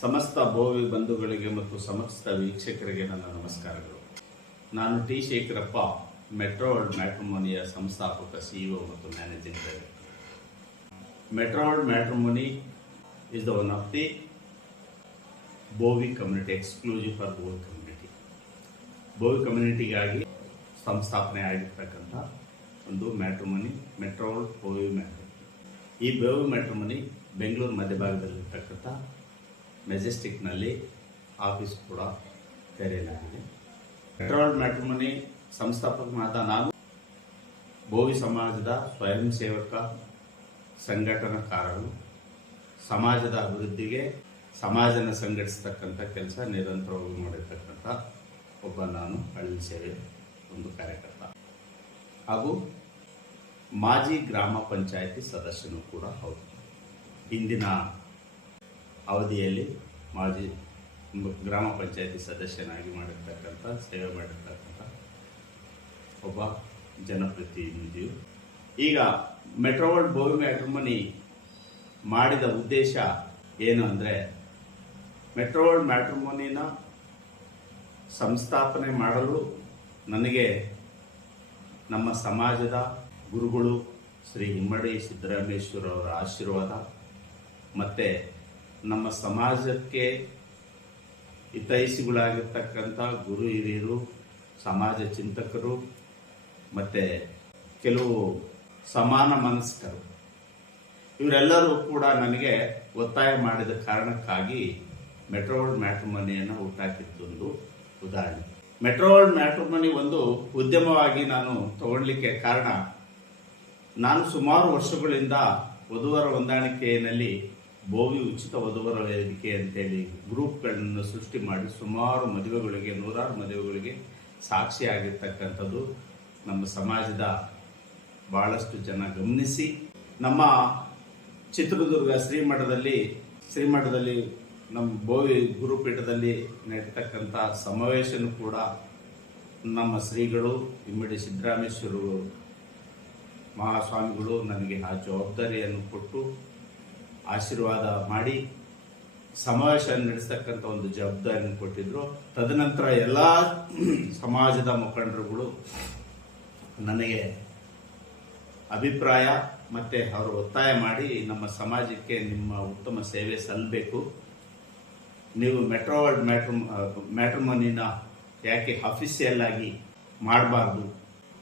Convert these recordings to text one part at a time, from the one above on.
ಸಮಸ್ತ ಭೋವಿ ಬಂಧುಗಳಿಗೆ ಮತ್ತು ಸಮಸ್ತ ವೀಕ್ಷಕರಿಗೆ ನನ್ನ ನಮಸ್ಕಾರಗಳು. ನಾನು ಟಿ ಶೇಖರಪ್ಪ, ಮೆಟ್ರೋ ವರ್ಲ್ಡ್ ಮ್ಯಾಟ್ರಿಮೋನಿಯ ಸಂಸ್ಥಾಪಕ ಸಿಇಒ ಮತ್ತು managing director. Metro World Matrimony is the one of the Bovi community, exclusive for Bovi community. Bovi ಕಮ್ಯುನಿಟಿಗಾಗಿ ಸಂಸ್ಥಾಪನೆ ಆಗಿರ್ತಕ್ಕಂಥ ಒಂದು matrimony, Metro World Bovi matrimony. ಈ ಬೋವಿ ಮ್ಯಾಟ್ರಿಮೋನಿ ಬೆಂಗಳೂರು ಮಧ್ಯಭಾಗದಲ್ಲಿರ್ತಕ್ಕಂಥ ಮೆಜೆಸ್ಟಿಕ್ನಲ್ಲಿ ಆಫೀಸ್ ಕೂಡ ತೆರೆಯಲಾಗಿದೆ. ಮೆಟ್ರೋ ವರ್ಲ್ಡ್ ಮ್ಯಾಟ್ರಿಮೋನಿ ಸಂಸ್ಥಾಪಕನಾದ ನಾನು ಬೋವಿ ಸಮಾಜದ ಸ್ವಯಂ ಸೇವಕ, ಸಂಘಟನಾಕಾರರು, ಸಮಾಜದ ಅಭಿವೃದ್ಧಿಗೆ ಸಮಾಜನ ಸಂಘಟಿಸ್ತಕ್ಕಂಥ ಕೆಲಸ ನಿರಂತರವಾಗಿ ಮಾಡಿರ್ತಕ್ಕಂಥ ಒಬ್ಬ ನಾನು ಹಳ್ಳಿ ಸೇವೆ ಒಂದು ಕಾರ್ಯಕರ್ತ ಹಾಗೂ ಮಾಜಿ ಗ್ರಾಮ ಪಂಚಾಯಿತಿ ಸದಸ್ಯನೂ ಕೂಡ ಹೌದು. ಇಂದಿನ ಅವಧಿಯಲ್ಲಿ ಮಾಜಿ ಗ್ರಾಮ ಪಂಚಾಯಿತಿ ಸದಸ್ಯನಾಗಿ ಮಾಡಿರ್ತಕ್ಕಂಥ, ಸೇವೆ ಮಾಡಿರ್ತಕ್ಕಂಥ ಒಬ್ಬ ಜನಪ್ರತಿನಿಧಿಯು. ಈಗ ಮೆಟ್ರೋ ವರ್ಲ್ಡ್ ಬೋವಿ ಮ್ಯಾಟ್ರಿಮೋನಿ ಮಾಡಿದ ಉದ್ದೇಶ ಏನು ಅಂದರೆ, ಮೆಟ್ರೋ ವರ್ಲ್ಡ್ ಮ್ಯಾಟ್ರಿಮೋನಿನ ಸಂಸ್ಥಾಪನೆ ಮಾಡಲು ನನಗೆ ನಮ್ಮ ಸಮಾಜದ ಗುರುಗಳು ಶ್ರೀ ಹಿಮ್ಮಡಿ ಸಿದ್ದರಾಮೇಶ್ವರ ಅವರ ಆಶೀರ್ವಾದ ಮತ್ತು ನಮ್ಮ ಸಮಾಜಕ್ಕೆ ಹಿತೈಷಿಗಳಾಗಿರ್ತಕ್ಕಂಥ ಗುರು ಹಿರಿಯರು, ಸಮಾಜ ಚಿಂತಕರು ಮತ್ತು ಕೆಲವು ಸಮಾನ ಮನಸ್ಕರು ಇವರೆಲ್ಲರೂ ಕೂಡ ನನಗೆ ಒತ್ತಾಯ ಮಾಡಿದ ಕಾರಣಕ್ಕಾಗಿ ಮೆಟ್ರೋ ವರ್ಲ್ಡ್ ಮ್ಯಾಟ್ರಿಮೋನಿಯನ್ನು ಹುಟ್ಟಾಕಿದ್ದೊಂದು ಉದಾಹರಣೆ. ಮೆಟ್ರೋ ವರ್ಲ್ಡ್ ಮ್ಯಾಟ್ರಿಮೋನಿ ಒಂದು ಉದ್ಯಮವಾಗಿ ನಾನು ತಗೊಳ್ಳಿಕ್ಕೆ ಕಾರಣ, ನಾನು ಸುಮಾರು ವರ್ಷಗಳಿಂದ ವಧುವರ ಹೊಂದಾಣಿಕೆಯಲ್ಲಿ ಬೋವಿ ಉಚಿತ ವಧುವರ ವೇದಿಕೆ ಅಂತೇಳಿ ಗ್ರೂಪ್ಗಳನ್ನು ಸೃಷ್ಟಿ ಮಾಡಿ ಸುಮಾರು ಮದುವೆಗಳಿಗೆ, ನೂರಾರು ಮದುವೆಗಳಿಗೆ ಸಾಕ್ಷಿಯಾಗಿರ್ತಕ್ಕಂಥದ್ದು ನಮ್ಮ ಸಮಾಜದ ಭಾಳಷ್ಟು ಜನ ಗಮನಿಸಿ, ನಮ್ಮ ಚಿತ್ರದುರ್ಗ ಶ್ರೀಮಠದಲ್ಲಿ ನಮ್ಮ ಬೋವಿ ಗುರುಪೀಠದಲ್ಲಿ ನಡೀತಕ್ಕಂಥ ಸಮಾವೇಶನೂ ಕೂಡ ನಮ್ಮ ಶ್ರೀಗಳು ಇಮ್ಮಡಿ ಸಿದ್ದರಾಮೇಶ್ವರರು ಮಹಾಸ್ವಾಮಿಗಳು ನನಗೆ ಆ ಜವಾಬ್ದಾರಿಯನ್ನು ಕೊಟ್ಟು ಆಶೀರ್ವಾದ ಮಾಡಿ ಸಮಾವೇಶ ನಡೆಸ್ತಕ್ಕಂಥ ಒಂದು ಜವಾಬ್ದಾರಿಯನ್ನು ಕೊಟ್ಟಿದ್ರು. ತದನಂತರ ಎಲ್ಲ ಸಮಾಜದ ಮುಖಂಡರುಗಳು ನನಗೆ ಅಭಿಪ್ರಾಯ ಮತ್ತು ಅವರು ಒತ್ತಾಯ ಮಾಡಿ, ನಮ್ಮ ಸಮಾಜಕ್ಕೆ ನಿಮ್ಮ ಉತ್ತಮ ಸೇವೆ ಸಲ್ಲಬೇಕು, ನೀವು ಮೆಟ್ರೋ ವರ್ಲ್ಡ್ ಮ್ಯಾಟ್ರಿಮೋನಿನ ಯಾಕೆ ಅಫಿಷಿಯಲ್ ಆಗಿ ಮಾಡಬಾರ್ದು,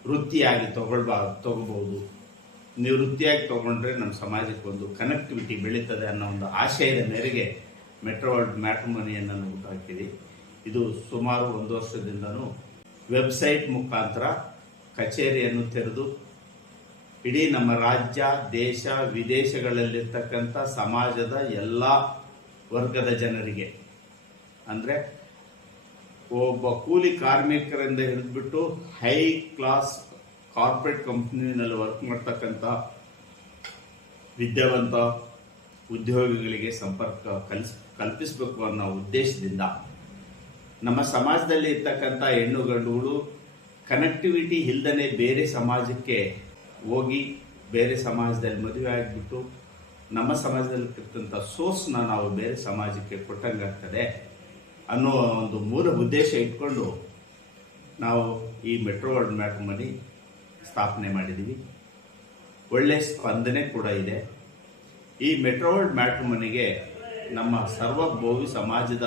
ವೃತ್ತಿಯಾಗಿ ತಗೋಬಹುದು, ನೀವು ವೃತ್ತಿಯಾಗಿ ತಗೊಂಡ್ರೆ ನಮ್ಮ ಸಮಾಜಕ್ಕೆ ಒಂದು ಕನೆಕ್ಟಿವಿಟಿ ಬೆಳೀತದೆ ಅನ್ನೋ ಒಂದು ಆಶಯದ ಮೇರೆಗೆ ಮೆಟ್ರೋ ವರ್ಲ್ಡ್ ಮ್ಯಾಟ್ರಿಮೋನಿಯನ್ನು ಹುಟ್ಟುಹಾಕಿದೆ. ಇದು ಸುಮಾರು 1 ವರ್ಷದಿಂದನೂ ವೆಬ್ಸೈಟ್ ಮುಖಾಂತರ ಕಚೇರಿಯನ್ನು ತೆರೆದು ಇಡೀ ನಮ್ಮ ರಾಜ್ಯ, ದೇಶ, ವಿದೇಶಗಳಲ್ಲಿರ್ತಕ್ಕಂಥ ಸಮಾಜದ ಎಲ್ಲ ವರ್ಗದ ಜನರಿಗೆ, ಅಂದರೆ ಒಬ್ಬ ಕೂಲಿ ಕಾರ್ಮಿಕರಿಂದ ಹಿಡಿದ್ಬಿಟ್ಟು ಹೈ ಕ್ಲಾಸ್ ಕಾರ್ಪೊರೇಟ್ ಕಂಪ್ನಿನಲ್ಲಿ ವರ್ಕ್ ಮಾಡ್ತಕ್ಕಂಥ ವಿದ್ಯಾವಂತ ಉದ್ಯೋಗಿಗಳಿಗೆ ಸಂಪರ್ಕ ಕಲ್ಪಿಸಬೇಕು ಅನ್ನೋ ಉದ್ದೇಶದಿಂದ ನಮ್ಮ ಸಮಾಜದಲ್ಲಿ ಇರ್ತಕ್ಕಂಥ ಹೆಣ್ಣು ಗಂಡುಗಳು ಕನೆಕ್ಟಿವಿಟಿ ಇಲ್ದನೆ ಬೇರೆ ಸಮಾಜಕ್ಕೆ ಹೋಗಿ ಬೇರೆ ಸಮಾಜದಲ್ಲಿ ಮದುವೆ ಆಗಿಬಿಟ್ಟು ನಮ್ಮ ಸಮಾಜದಲ್ಲಿ ಇರ್ತಕ್ಕಂಥ ಸೋರ್ಸ್ನ ನಾವು ಬೇರೆ ಸಮಾಜಕ್ಕೆ ಕೊಟ್ಟಂಗಾಗ್ತದೆ ಅನ್ನೋ ಒಂದು ಮೂಲ ಉದ್ದೇಶ ಇಟ್ಕೊಂಡು ನಾವು ಈ ಮೆಟ್ರೋ ವರ್ಲ್ಡ್ ಮ್ಯಾಟ್ರಿಮೋನಿ ಸ್ಥಾಪನೆ ಮಾಡಿದ್ದೀವಿ. ಒಳ್ಳೆಯ ಸ್ಪಂದನೆ ಕೂಡ ಇದೆ. ಈ ಮೆಟ್ರೋ ವರ್ಲ್ಡ್ ಮ್ಯಾಟ್ರಿಮೋನಿಗೆ ನಮ್ಮ ಸರ್ವ ಬೋವಿ ಸಮಾಜದ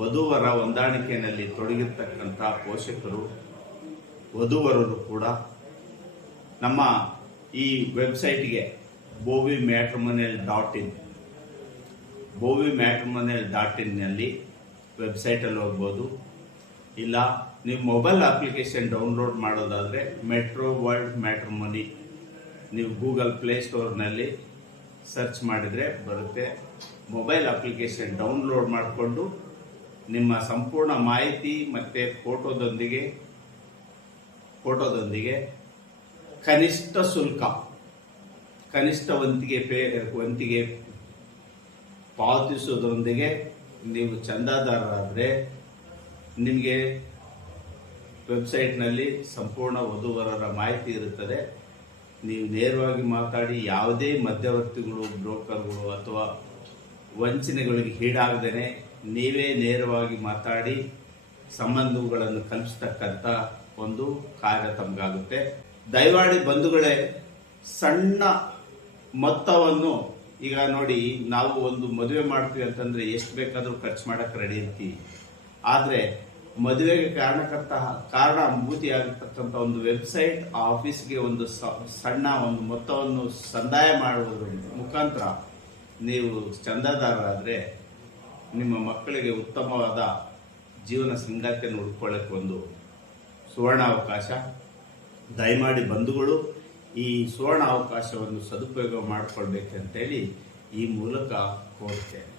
ವಧುವರ ಹೊಂದಾಣಿಕೆಯಲ್ಲಿ ತೊಡಗಿರ್ತಕ್ಕಂಥ ಪೋಷಕರು, ವಧುವರರು ಕೂಡ ನಮ್ಮ ಈ ವೆಬ್ಸೈಟ್ಗೆ bovimatrimonial.in bovimatrimonial.in ವೆಬ್ಸೈಟಲ್ಲಿ ಹೋಗ್ಬೋದು. ಇಲ್ಲ ನೀವು ಮೊಬೈಲ್ ಅಪ್ಲಿಕೇಶನ್ ಡೌನ್ಲೋಡ್ ಮಾಡೋದಾದರೆ ಮೆಟ್ರೋ ವರ್ಲ್ಡ್ ಮ್ಯಾಟ್ರಿಮೋನಿ ನೀವು ಗೂಗಲ್ ಪ್ಲೇಸ್ಟೋರ್ನಲ್ಲಿ ಸರ್ಚ್ ಮಾಡಿದರೆ ಬರುತ್ತೆ. ಮೊಬೈಲ್ ಅಪ್ಲಿಕೇಶನ್ ಡೌನ್ಲೋಡ್ ಮಾಡಿಕೊಂಡು ನಿಮ್ಮ ಸಂಪೂರ್ಣ ಮಾಹಿತಿ ಮತ್ತು ಫೋಟೋದೊಂದಿಗೆ ಕನಿಷ್ಠ ಶುಲ್ಕ, ಕನಿಷ್ಠ ವಂತಿಗೆ ಪಾವತಿಸೋದ್ರೊಂದಿಗೆ ನೀವು ಚಂದಾದಾರರಾದರೆ ನಿಮಗೆ ವೆಬ್ಸೈಟ್ನಲ್ಲಿ ಸಂಪೂರ್ಣ ವಧುವರರ ಮಾಹಿತಿ ಇರುತ್ತದೆ. ನೀವು ನೇರವಾಗಿ ಮಾತಾಡಿ ಯಾವುದೇ ಮಧ್ಯವರ್ತಿಗಳು, ಬ್ರೋಕರ್ಗಳು ಅಥವಾ ವಂಚನೆಗಳಿಗೆ ಈಡಾಗದೇನೆ ನೀವೇ ನೇರವಾಗಿ ಮಾತಾಡಿ ಸಂಬಂಧಗಳನ್ನು ಕಲ್ಪಿಸ್ತಕ್ಕಂಥ ಒಂದು ಕಾರ್ಯ ತಮಗಾಗುತ್ತೆ. ದಯಮಾಡಿ ಬಂಧುಗಳೇ, ಸಣ್ಣ ಮೊತ್ತವನ್ನು ಈಗ ನೋಡಿ, ನಾವು ಒಂದು ಮದುವೆ ಮಾಡ್ತೀವಿ ಅಂತಂದ್ರೆ ಎಷ್ಟು ಬೇಕಾದರೂ ಖರ್ಚು ಮಾಡಕ್ಕೆ ರೆಡಿ ಇರ್ತೀವಿ. ಆದರೆ ಮದುವೆಗೆ ಕಾರಣಭೂತಿ ಆಗಿರ್ತಕ್ಕಂಥ ಒಂದು ವೆಬ್ಸೈಟ್, ಆ ಆಫೀಸ್ಗೆ ಒಂದು ಸಣ್ಣ ಒಂದು ಮೊತ್ತವನ್ನು ಸಂದಾಯ ಮಾಡುವುದರ ಮುಖಾಂತರ ನೀವು ಚಂದಾದಾರರಾದರೆ ನಿಮ್ಮ ಮಕ್ಕಳಿಗೆ ಉತ್ತಮವಾದ ಜೀವನ ಸಂಗಾತಿಯನ್ನು ಹುಡ್ಕೊಳ್ಳೋಕ್ಕೆ ಒಂದು ಸುವರ್ಣಾವಕಾಶ. ದಯಮಾಡಿ ಬಂಧುಗಳು ಈ ಸುವರ್ಣ ಅವಕಾಶವನ್ನು ಸದುಪಯೋಗ ಮಾಡಿಕೊಳ್ಬೇಕಂತೇಳಿ ಈ ಮೂಲಕ ಕೋರ್ತೇನೆ.